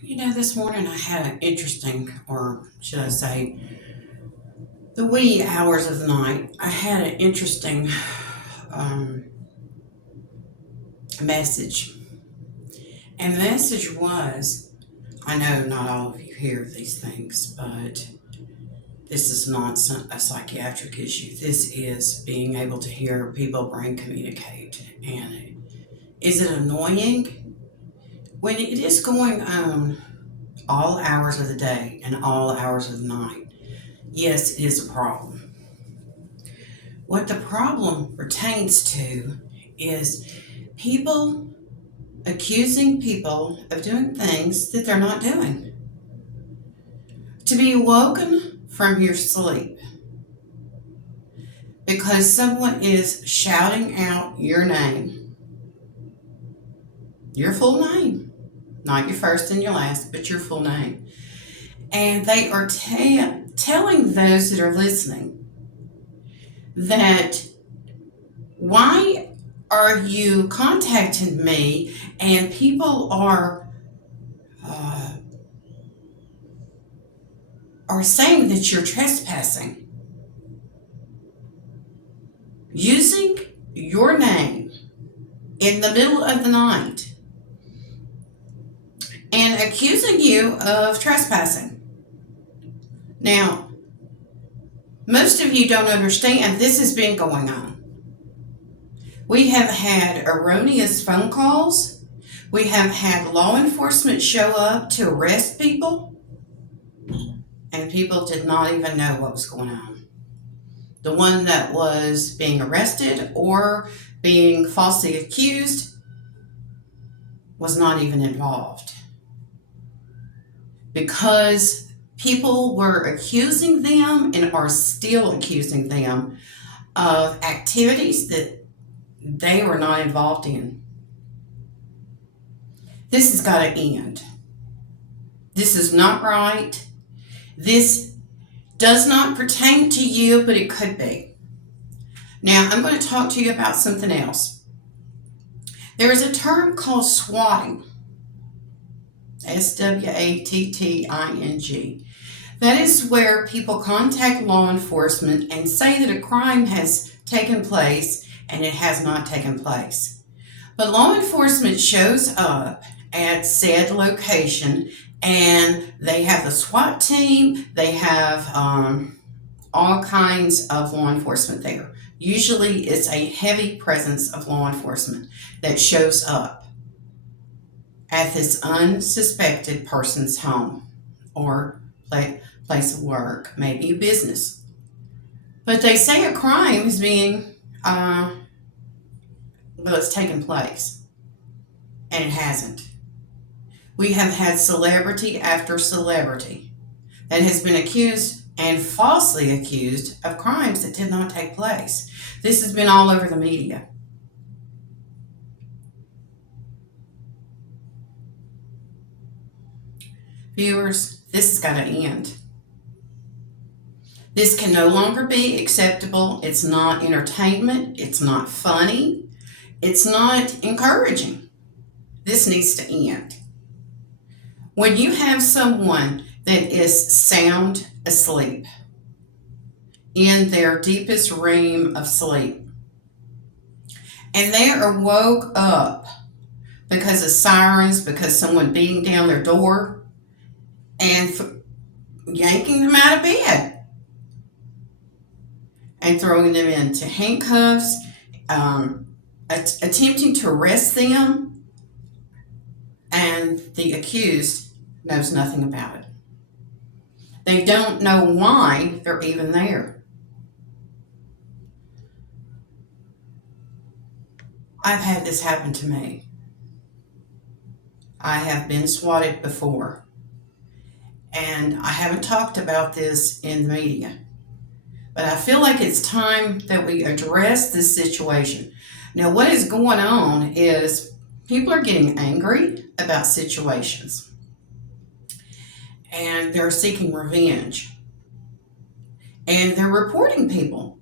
This morning I had an interesting, or should I say, the wee hours of the night, I had an interesting um, message. And the message was, I know not all of you hear these things, but this is not a psychiatric issue. This is being able to hear people brain communicate. And is it annoying? When it is going on all hours of the day and all hours of the night, yes, it is a problem. What the problem pertains to is people accusing people of doing things that they're not doing. To be woken from your sleep because someone is shouting out your name, your full name, not your first and your last, but your full name. And they are telling those that are listening that why are you contacting me, and people uh, are saying that you're trespassing using your name in the middle of the night and accusing you of trespassing. Now, most of you don't understand this has been going on. We have had erroneous phone calls. We have had law enforcement show up to arrest people, and people did not even know what was going on. The one that was being arrested or being falsely accused was not even involved because people were accusing them and are still accusing them of activities that they were not involved in. This has got to end. This is not right. This does not pertain to you, but it could be. Now, I'm going to talk to you about something else. There is a term called swatting. SWATTING. That is where people contact law enforcement and say that a crime has taken place and it has not taken place. But law enforcement shows up at said location and they have the SWAT team, they have all kinds of law enforcement there. Usually it's a heavy presence of law enforcement that shows up at this unsuspected person's home or place of work, maybe a business. But they say a crime is it's taken place, and it hasn't. We have had celebrity after celebrity that has been accused and falsely accused of crimes that did not take place. This has been all over the media. Viewers, this has got to end. This can no longer be acceptable. It's not entertainment. It's not funny. It's not encouraging. This needs to end. When you have someone that is sound asleep in their deepest REM of sleep, and they are woke up because of sirens, because someone beating down their door and yanking them out of bed and throwing them into handcuffs, attempting to arrest them, and the accused knows nothing about it. They don't know why they're even there. I've had this happen to me. I have been swatted before, and I haven't talked about this in the media. But I feel like it's time that we address this situation. Now, what is going on is people are getting angry about situations and they're seeking revenge and they're reporting people.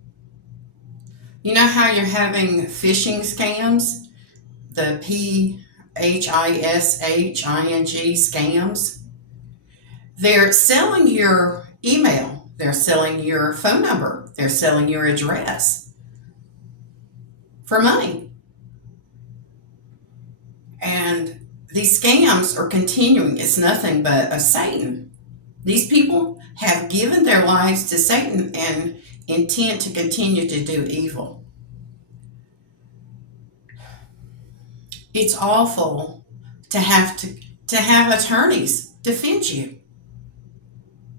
You know how you're having phishing scams? The scams. They're selling your email, they're selling your phone number, they're selling your address for money. And these scams are continuing. It's nothing but of Satan. These people have given their lives to Satan and intend to continue to do evil. It's awful to have attorneys defend you.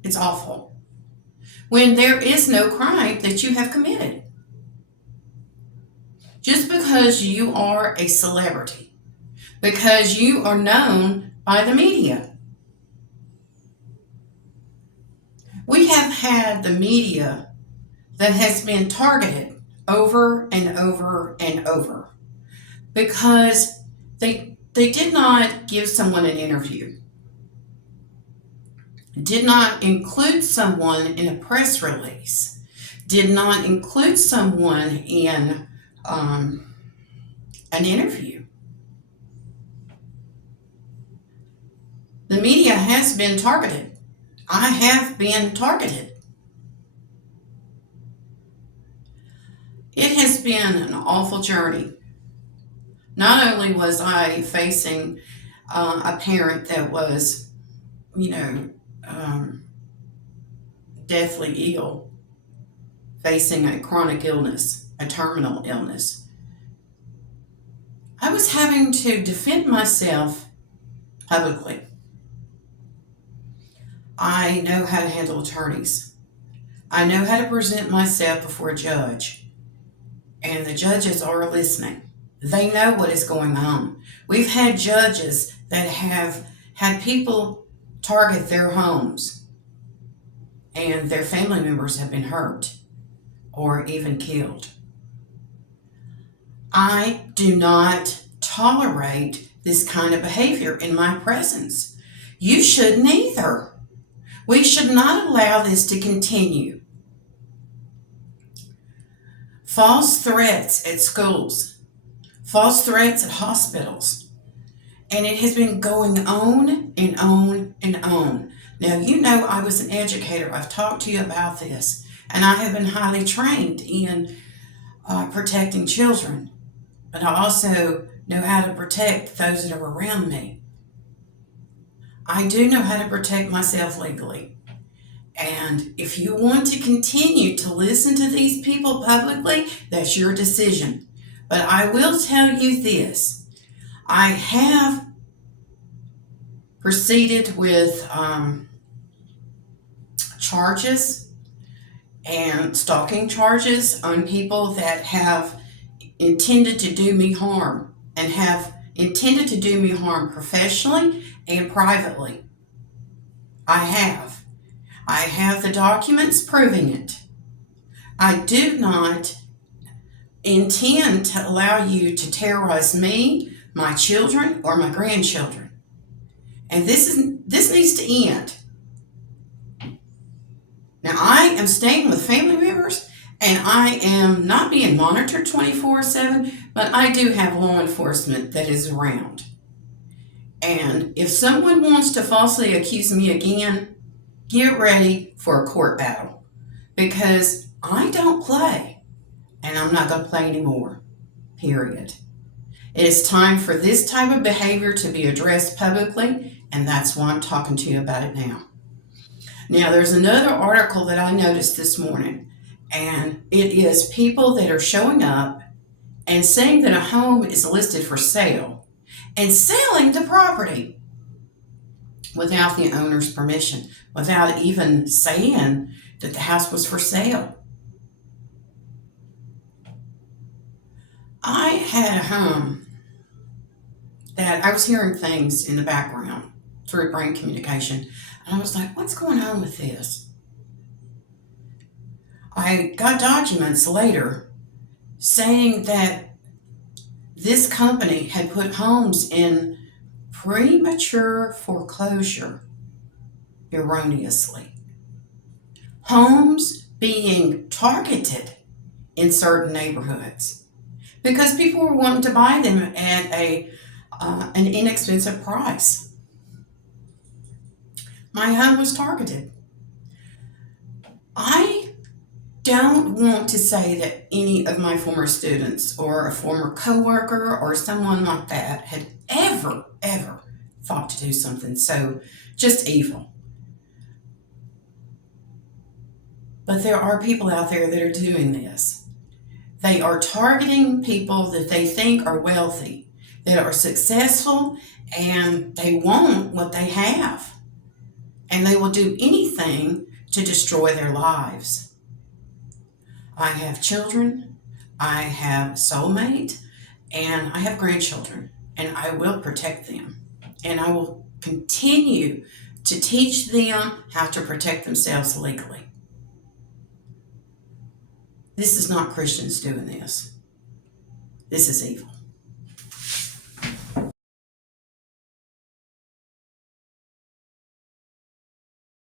It's awful when there is no crime that you have committed. Just because you are a celebrity, because you are known by the media. We have had the media that has been targeted over and over and over because they did not give someone an interview, did not include someone in a press release, did not include someone in an interview. The media has been targeted. I have been targeted. It has been an awful journey. Not only was I facing a parent that was, deathly ill, facing a chronic illness, a terminal illness, I was having to defend myself publicly. I know how to handle attorneys. I know how to present myself before a judge. And the judges are listening. They know what is going on. We've had judges that have had people target their homes and their family members have been hurt or even killed. I do not tolerate this kind of behavior in my presence. You shouldn't either. We should not allow this to continue. False threats at schools, false threats at hospitals, and it has been going on and on and on. Now, you know I was an educator. I've talked to you about this, and I have been highly trained in protecting children, but I also know how to protect those that are around me. I do know how to protect myself legally. And if you want to continue to listen to these people publicly, that's your decision. But I will tell you this. I have proceeded with charges and stalking charges on people that have intended to do me harm and have intended to do me harm professionally and privately. I have the documents proving it. I do not intend to allow you to terrorize me, my children, or my grandchildren. And this needs to end. Now, I am staying with family members, and I am not being monitored 24/7, but I do have law enforcement that is around. And if someone wants to falsely accuse me again, get ready for a court battle, because I don't play, and I'm not going to play anymore, period. It is time for this type of behavior to be addressed publicly, and that's why I'm talking to you about it now. Now, there's another article that I noticed this morning, and it is people that are showing up and saying that a home is listed for sale and selling the property without the owner's permission, without even saying that the house was for sale. I had a home that I was hearing things in the background through brain communication, and I was like, what's going on with this? I got documents later saying that this company had put homes in premature foreclosure erroneously. Homes being targeted in certain neighborhoods because people were wanting to buy them at a an inexpensive price. My home was targeted. I don't want to say that any of my former students or a former coworker or someone like that had ever thought to do something so just evil. But there are people out there that are doing this. They are targeting people that they think are wealthy, that are successful, and they want what they have. And they will do anything to destroy their lives. I have children, I have a soulmate, and I have grandchildren, and I will protect them. And I will continue to teach them how to protect themselves legally. This is not Christians doing this. This is evil.